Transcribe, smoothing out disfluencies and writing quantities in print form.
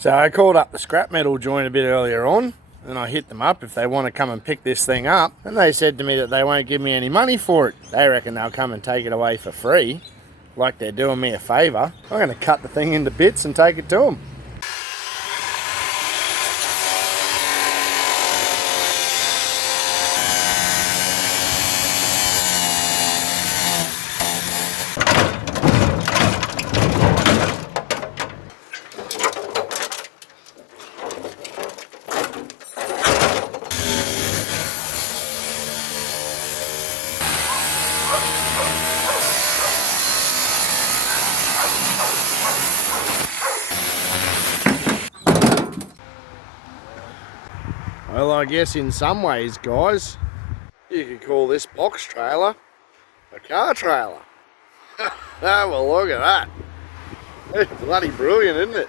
So I called up the scrap metal joint a bit earlier on, and I hit them up if they want to come and pick this thing up, and they said to me that they won't give me any money for it. They reckon they'll come and take it away for free, like they're doing me a favour. I'm going to cut the thing into bits and take it to them. Well, I guess in some ways, guys, you could call this box trailer a car trailer. Well, look at that. It's bloody brilliant, isn't it?